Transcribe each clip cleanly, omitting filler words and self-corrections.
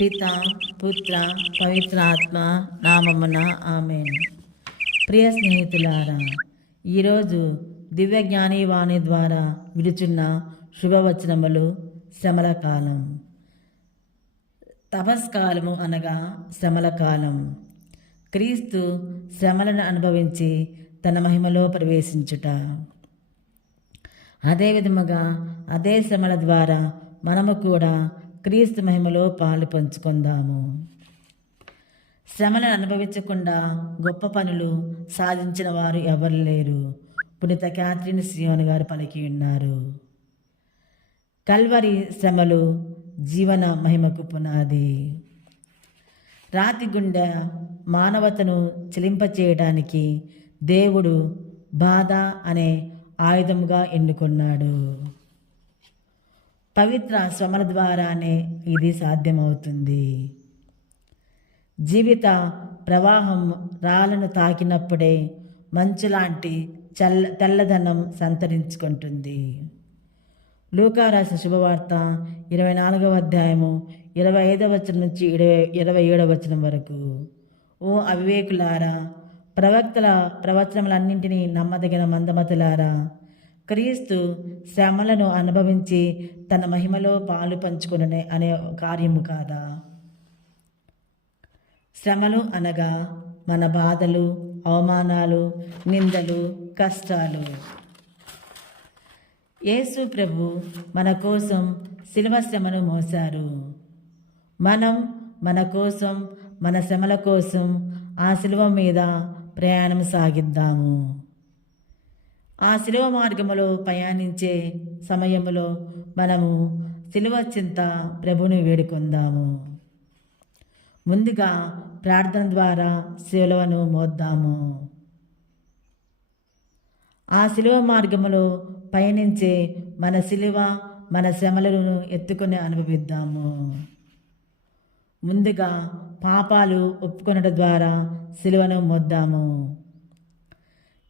పిత పుత్ర పవిత్రాత్మ నామమున ఆమేన్. ప్రియ స్నేహితులారా, ఈరోజు దివ్య జ్ఞానీవాణి ద్వారా విడుచున్న శుభవచనములు శ్రమల కాలం. తపస్కాలము అనగా శ్రమల కాలం. క్రీస్తు శ్రమలను అనుభవించి తన మహిమలో ప్రవేశించుట. అదే విధముగా అదే శ్రమల ద్వారా మనము కూడా క్రీస్తు మహిమలో పాలు పంచుకుందాము. శ్రమలను అనుభవించకుండా గొప్ప పనులు సాధించిన వారు ఎవరు లేరు. పునీత క్యాథరిన్ సియోన్ గారు పలికి ఉన్నారు. కల్వరి శ్రమలు జీవన మహిమకు పునాది. రాతి గుండె మానవతను చెలింపచేయడానికి దేవుడు బాధ అనే ఆయుధంగా ఎన్నుకున్నాడు. పవిత్ర శ్రమల ద్వారానే ఇది సాధ్యమవుతుంది. జీవిత ప్రవాహం రాళ్ళను తాకినప్పుడే మంచులాంటి తెల్లదనం సంతరించుకుంటుంది. లూకా రాసిన శుభవార్త 24వ అధ్యాయము 25వ వచనం నుంచి 27వ వచనం వరకు. ఓ అవివేకులారా, ప్రవక్తల ప్రవచనములన్నింటినీ నమ్మదగిన మందమతులారా, క్రీస్తు శ్రమలను అనుభవించి తన మహిమలో పాలు పంచుకునే అనే కార్యము కాదా? శ్రమలు అనగా మన బాధలు, అవమానాలు, నిందలు, కష్టాలు. యేసు ప్రభు మన కోసం శిలువ శ్రమను మోశారు. మనం మన కోసం, మన శ్రమల కోసం ఆ శిలువ మీద ప్రయాణం సాగిద్దాము. ఆ శిలువ మార్గములో ప్రయాణించే సమయంలో మనము శిలువ చింత ప్రభుని వేడుకుందాము. ముందుగా ప్రార్థన ద్వారా శిలువను మోద్దాము. ఆ శిలువ మార్గములో పయనించే మన శిలువ, మన శ్రమలను ఎత్తుకొని అనుభవిద్దాము. ముందుగా పాపాలు ఒప్పుకొనడం ద్వారా శిలువను మోద్దాము.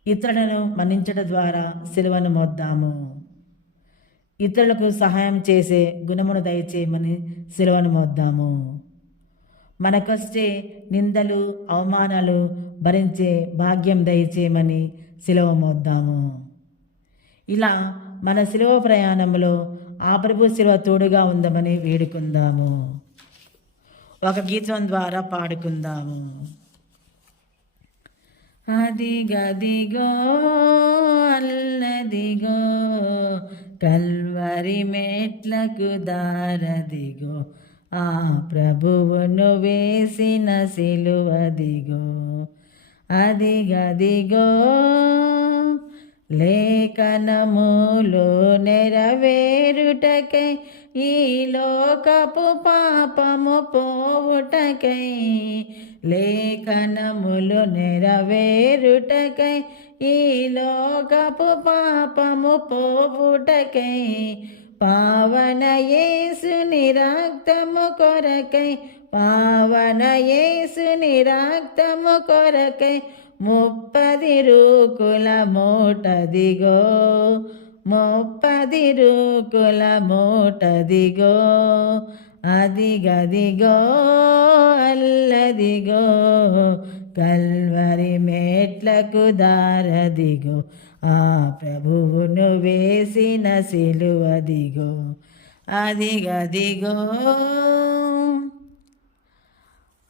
ఇతరులను మన్నించడం ద్వారా శిలువను మోద్దాము. ఇతరులకు సహాయం చేసే గుణమును దయచేయమని శిలువను మోద్దాము. మనకొచ్చే నిందలు, అవమానాలు భరించే భాగ్యం దయచేయమని శిలువ మోద్దాము. ఇలా మన శిలువ ప్రయాణంలో ఆ ప్రభు శిలువ తోడుగా ఉందమని వేడుకుందాము. ఒక గీతం ద్వారా పాడుకుందాము. అదిగదిగో అల్లదిగో కల్వరి మెట్లకు దారదిగో, ఆ ప్రభువును వేసిన సిలువదిగో. అదిగదిగో లేఖనములో నెరవేరుటకై, ఈ లోకపు పాపము పోవుటకై. లేఖనములు నెరవేరుటకై, ఈ లోకపు పాపము పోవుటకై. పావన యేసుని రక్తము కొరకై, పావన యేసుని రక్తము కొరకై 30 రూకుల మూటదిగో, 30 రూకుల మూటదిగో. అదిగదిగో అల్లదిగో కల్వరి మెట్లకు దారదిగో, ఆ ప్రభువును వేసిన సిలువదిగో. అదిగదిగో.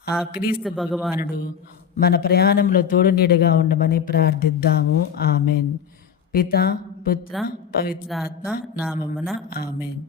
ఆ క్రీస్తు భగవానుడు మన ప్రయాణంలో తోడు నీడగా ఉండమని ప్రార్థిద్దాము. ఆమెన్. పిత పుత్ర పవిత్రాత్మ నామమున ఆమెన్.